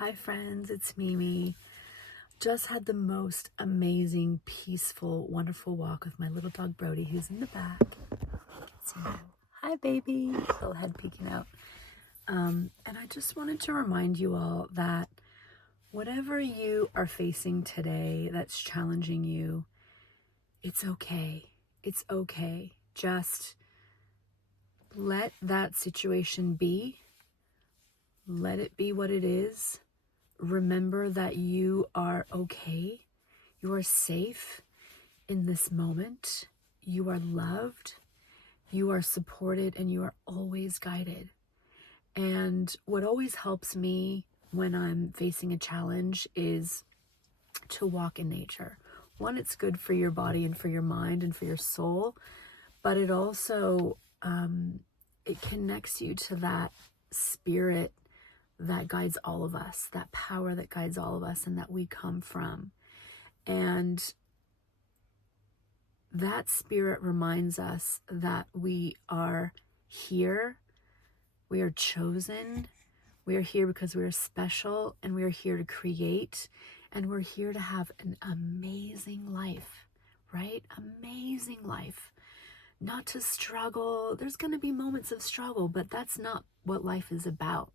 Hi friends, it's Mimi. Just had the most amazing, peaceful, wonderful walk with my little dog Brody, who's in the back. See him. Hi baby, little head peeking out. And I just wanted to remind you all that whatever you are facing today that's challenging you, it's okay. It's okay. Just let that situation be. Let it be what it is. Remember that you are okay. You are safe in this moment. You are loved. You are supported, and you are always guided. And what always helps me when I'm facing a challenge is to walk in nature. One, it's good for your body and for your mind and for your soul, but it also it connects you to that spirit that guides all of us, that power that guides all of us and that we come from. And that spirit reminds us that we are here, we are chosen, we are here because we are special, and we are here to create, and we're here to have an amazing life, right? Amazing life. Not to struggle. There's going to be moments of struggle, but that's not what life is about.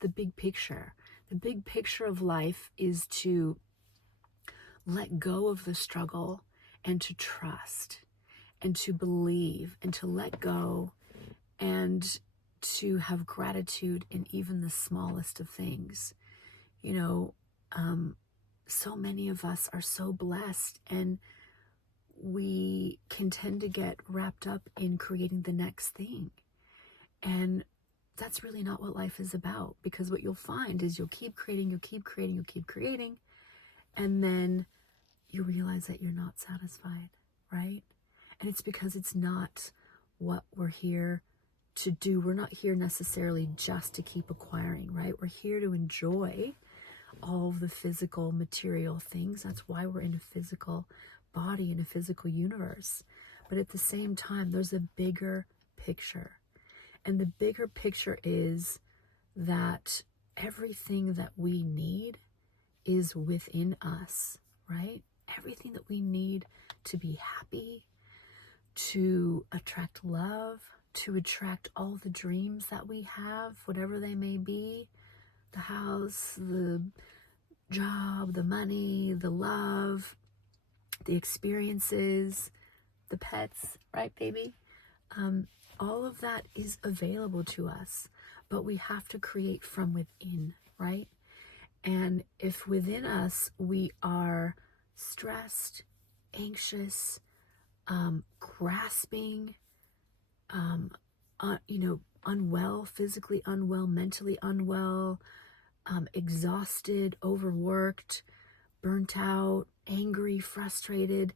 The big picture of life is to let go of the struggle and to trust and to believe and to let go and to have gratitude in even the smallest of things. You know, so many of us are so blessed, and we can tend to get wrapped up in creating the next thing. And that's really not what life is about, because what you'll find is you'll keep creating, and then you realize that you're not satisfied, right? And it's because it's not what we're here to do. We're not here necessarily just to keep acquiring, right? We're here to enjoy all of the physical, material things. That's why we're in a physical body, in a physical universe. But at the same time, there's a bigger picture. And the bigger picture is that everything that we need is within us, right? Everything that we need to be happy, to attract love, to attract all the dreams that we have, whatever they may be, the house, the job, the money, the love, the experiences, the pets, right, baby? All of that is available to us, but we have to create from within, right? And if within us we are stressed, anxious, grasping, unwell, physically unwell, mentally unwell, exhausted, overworked, burnt out, angry, frustrated,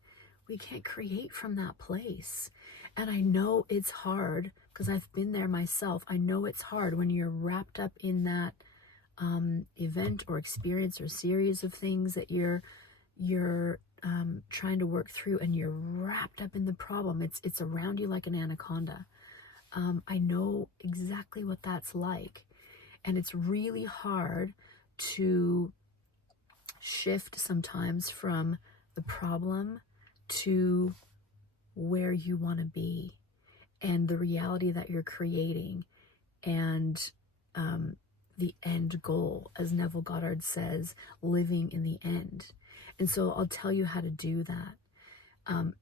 we can't create from that place. And I know it's hard because I've been there myself. I know it's hard when you're wrapped up in that event or experience or series of things that you're trying to work through, and you're wrapped up in the problem. It's around you like an anaconda. I know exactly what that's like. And it's really hard to shift sometimes from the problem to where you want to be and the reality that you're creating, and the end goal, as Neville Goddard says, living in the end. And so I'll tell you how to do that.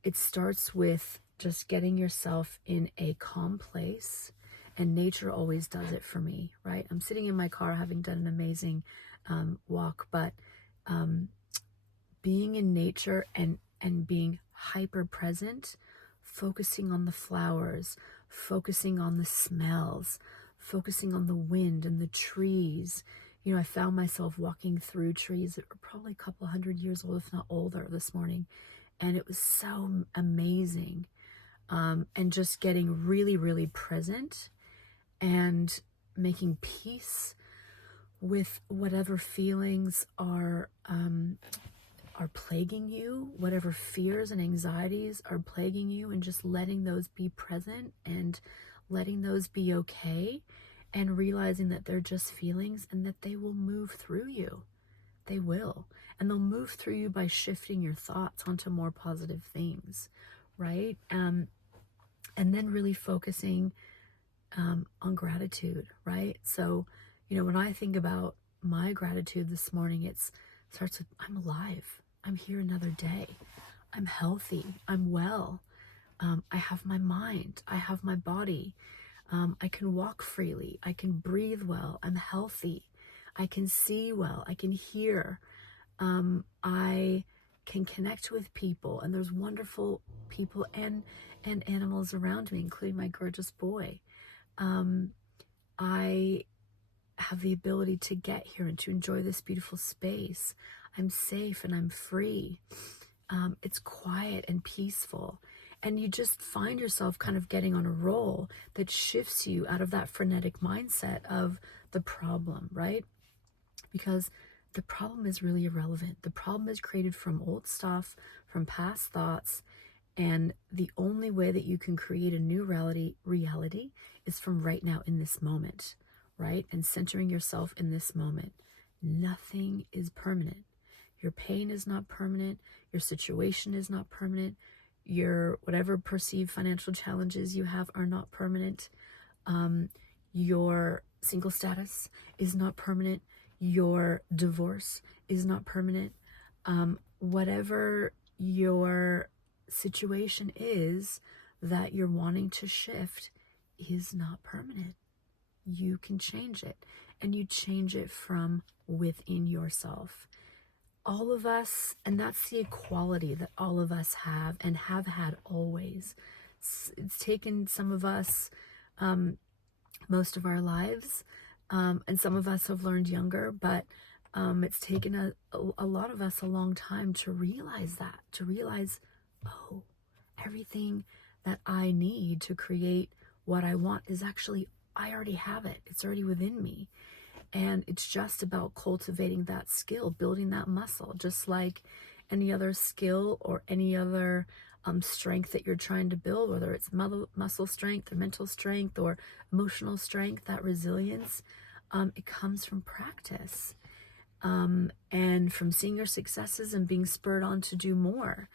It starts with just getting yourself in a calm place, and nature always does it for me, right? I'm sitting in my car having done an amazing walk, but being in nature and being hyper present, focusing on the flowers, focusing on the smells, focusing on the wind and the trees. You know, I found myself walking through trees that were probably a couple hundred years old, if not older, this morning. And it was so amazing. And just getting really, really present and making peace with whatever feelings are plaguing you, whatever fears and anxieties are plaguing you, and just letting those be present and letting those be okay, and realizing that they're just feelings and that they will move through you. They will. And they'll move through you by shifting your thoughts onto more positive themes, right? And then really focusing on gratitude, right? So, when I think about my gratitude this morning, it starts with, I'm alive. I'm here another day. I'm healthy. I'm well. I have my mind. I have my body. I can walk freely. I can breathe well. I'm healthy. I can see well. I can hear. I can connect with people, and there's wonderful people and animals around me, including my gorgeous boy. I have the ability to get here and to enjoy this beautiful space. I'm safe and I'm free. It's quiet and peaceful. And you just find yourself kind of getting on a roll that shifts you out of that frenetic mindset of the problem, right? Because the problem is really irrelevant. The problem is created from old stuff, from past thoughts, and the only way that you can create a new reality is from right now in this moment, right? And centering yourself in this moment. Nothing is permanent. Your pain is not permanent. Your situation is not permanent. Your whatever perceived financial challenges you have are not permanent. Your single status is not permanent. Your divorce is not permanent. Whatever your situation is that you're wanting to shift is not permanent. You can change it, and you change it from within yourself. All of us, and that's the equality that all of us have and have had always. It's taken some of us most of our lives, and some of us have learned younger, but it's taken a lot of us a long time to realize that, to realize, oh, everything that I need to create what I want is actually, I already have it. It's already within me. And it's just about cultivating that skill, building that muscle, just like any other skill or any other strength that you're trying to build, whether it's muscle strength or mental strength or emotional strength, that resilience, it comes from practice. And from seeing your successes and being spurred on to do more.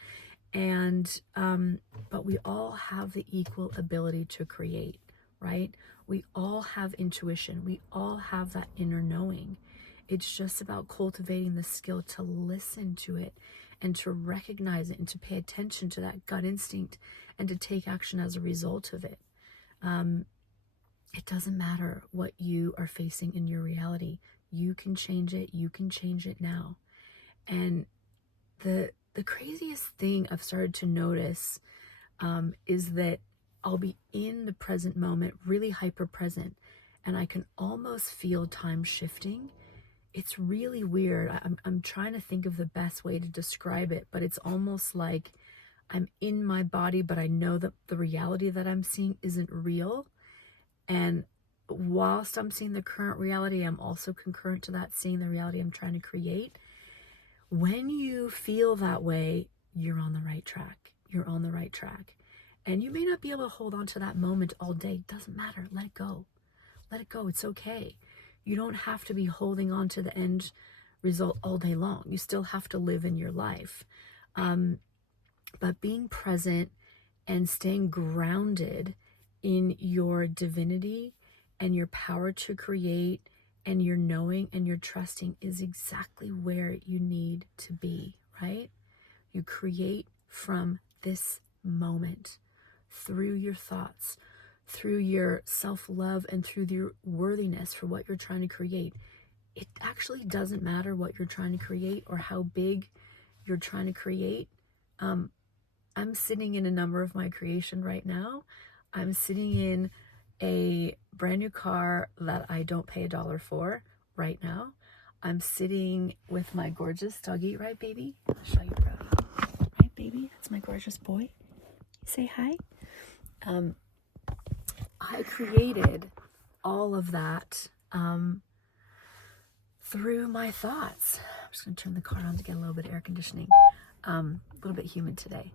And, but we all have the equal ability to create, right? We all have intuition. We all have that inner knowing. It's just about cultivating the skill to listen to it and to recognize it and to pay attention to that gut instinct and to take action as a result of it. It doesn't matter what you are facing in your reality. You can change it. You can change it now. And the craziest thing I've started to notice is that I'll be in the present moment, really hyper present, and I can almost feel time shifting. It's really weird. I'm trying to think of the best way to describe it, but it's almost like I'm in my body, but I know that the reality that I'm seeing isn't real. And whilst I'm seeing the current reality, I'm also concurrent to that, seeing the reality I'm trying to create. When you feel that way, you're on the right track. You're on the right track. And you may not be able to hold on to that moment all day. It doesn't matter. Let it go. Let it go. It's okay. You don't have to be holding on to the end result all day long. You still have to live in your life. But being present and staying grounded in your divinity and your power to create and your knowing and your trusting is exactly where you need to be, right? You create from this moment through your thoughts, through your self-love, and through your worthiness for what you're trying to create. It actually doesn't matter what you're trying to create or how big you're trying to create. I'm sitting in a number of my creation right now. I'm sitting in a brand new car that I don't pay $1 for right now. I'm sitting with my gorgeous doggy, right, baby? I'll show you, Brody. Right, baby? That's my gorgeous boy. Say hi. I created all of that through my thoughts. I'm just going to turn the car on to get a little bit of air conditioning. A little bit humid today.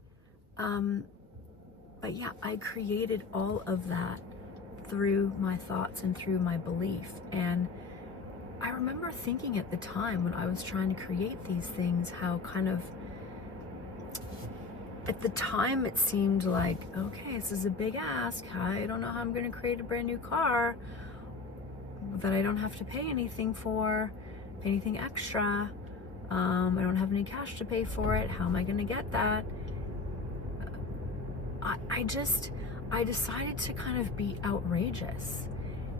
But yeah, I created all of that through my thoughts and through my belief. And I remember thinking at the time when I was trying to create these things, how kind of, at the time it seemed like, okay, this is a big ask. I don't know how I'm going to create a brand new car that I don't have to pay anything for, anything extra. I don't have any cash to pay for it. How am I going to get that? I decided to kind of be outrageous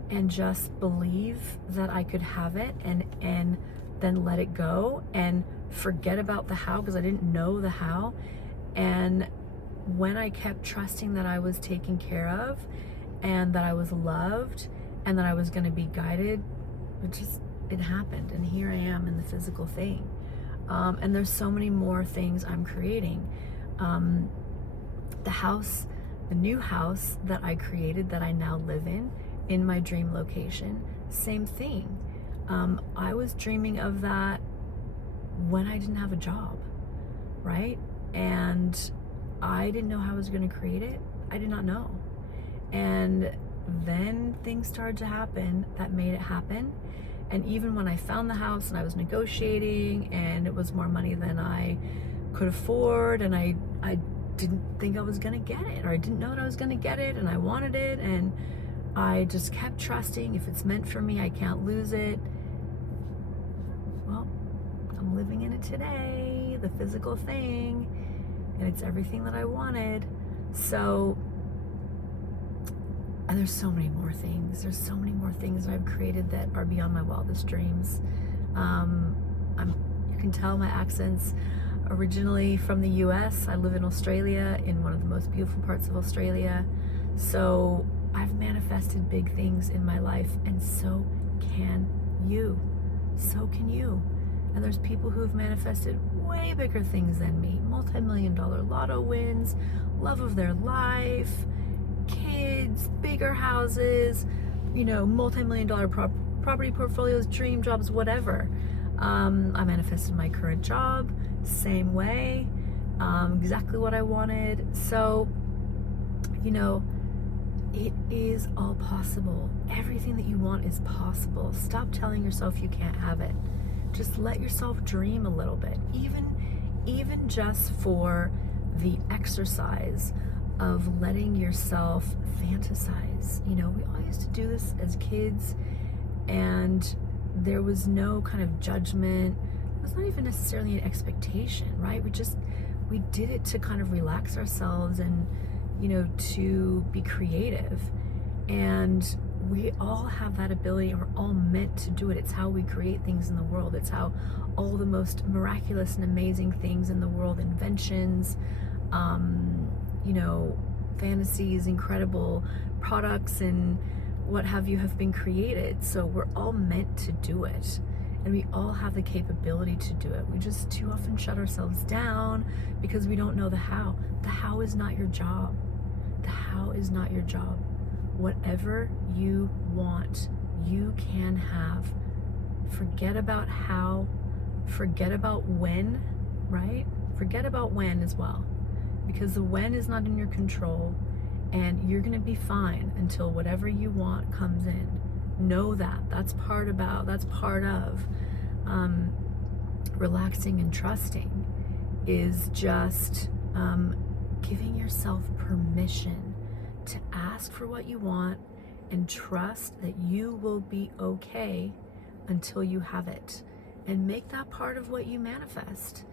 and just believe that I could have it, and then let it go and forget about the how, because I didn't know the how. And when I kept trusting that I was taken care of and that I was loved and that I was going to be guided, it happened. And here I am in the physical thing. And there's so many more things I'm creating. The new house that I created, that I now live in my dream location, same thing. I was dreaming of that when I didn't have a job, right? And I didn't know how I was going to create it. I did not know. And then things started to happen that made it happen. And even when I found the house and I was negotiating and it was more money than I could afford, and I didn't think I was going to get it, or I didn't know that I was going to get it, and I wanted it, and I just kept trusting, if it's meant for me, I can't lose it. Well, I'm living in it today, the physical thing, and it's everything that I wanted. So, and there's so many more things. There's so many more things that I've created that are beyond my wildest dreams. You can tell my accent's originally from the US. I live in Australia, in one of the most beautiful parts of Australia. So I've manifested big things in my life, and so can you. So can you. And there's people who have manifested way bigger things than me. Multi-million-dollar lotto wins, love of their life, kids, bigger houses, multi-million-dollar property portfolios, dream jobs, whatever. I manifested my current job, same way, exactly what I wanted. So, it is all possible. Everything that you want is possible. Stop telling yourself you can't have it. Just let yourself dream a little bit, even just for the exercise of letting yourself fantasize. We all used to do this as kids, and there was no kind of judgment. It was not even necessarily an expectation, right? We did it to kind of relax ourselves and, to be creative. And we all have that ability, and we're all meant to do it. It's how we create things in the world. It's how all the most miraculous and amazing things in the world, inventions, fantasies, incredible products, and what have been created. So we're all meant to do it, and we all have the capability to do it. We just too often shut ourselves down because we don't know the how. The how is not your job. The how is not your job. Whatever you want, you can have. Forget about how, forget about when, right? Forget about when as well, because the when is not in your control, and you're going to be fine until whatever you want comes in. Know that. That's part of relaxing and trusting, is just giving yourself permission to ask for what you want and trust that you will be okay until you have it. And make that part of what you manifest.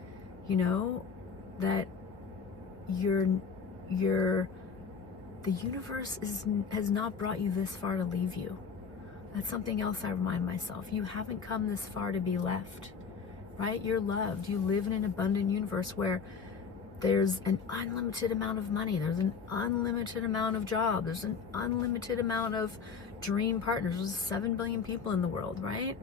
That the universe has not brought you this far to leave you. That's something else I remind myself. You haven't come this far to be left, right? You're loved. You live in an abundant universe where there's an unlimited amount of money. There's an unlimited amount of jobs. There's an unlimited amount of dream partners. There's 7 billion people in the world, right?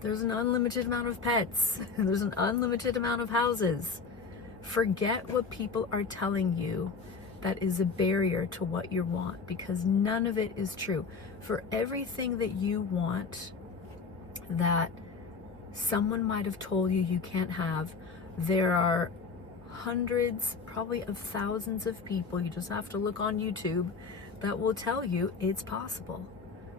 There's an unlimited amount of pets. There's an unlimited amount of houses. Forget what people are telling you that is a barrier to what you want, because none of it is true. For everything that you want that someone might have told you can't have, there are hundreds, probably of thousands of people, you just have to look on YouTube, that will tell you it's possible.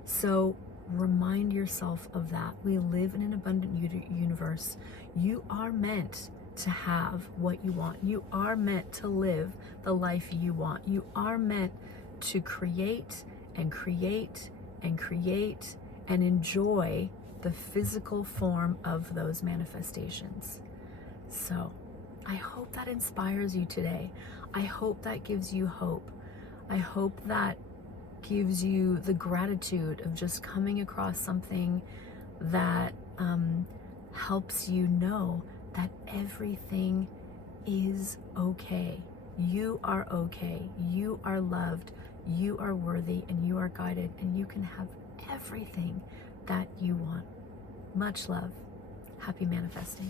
So remind yourself of that. We live in an abundant universe. You are meant to have what you want. You are meant to live the life you want. You are meant to create and create and create and enjoy the physical form of those manifestations. So I hope that inspires you today. I hope that gives you hope. I hope that gives you the gratitude of just coming across something that helps you know that everything is okay. You are okay. You are loved. You are worthy, and you are guided, and you can have everything that you want. Much love. Happy manifesting.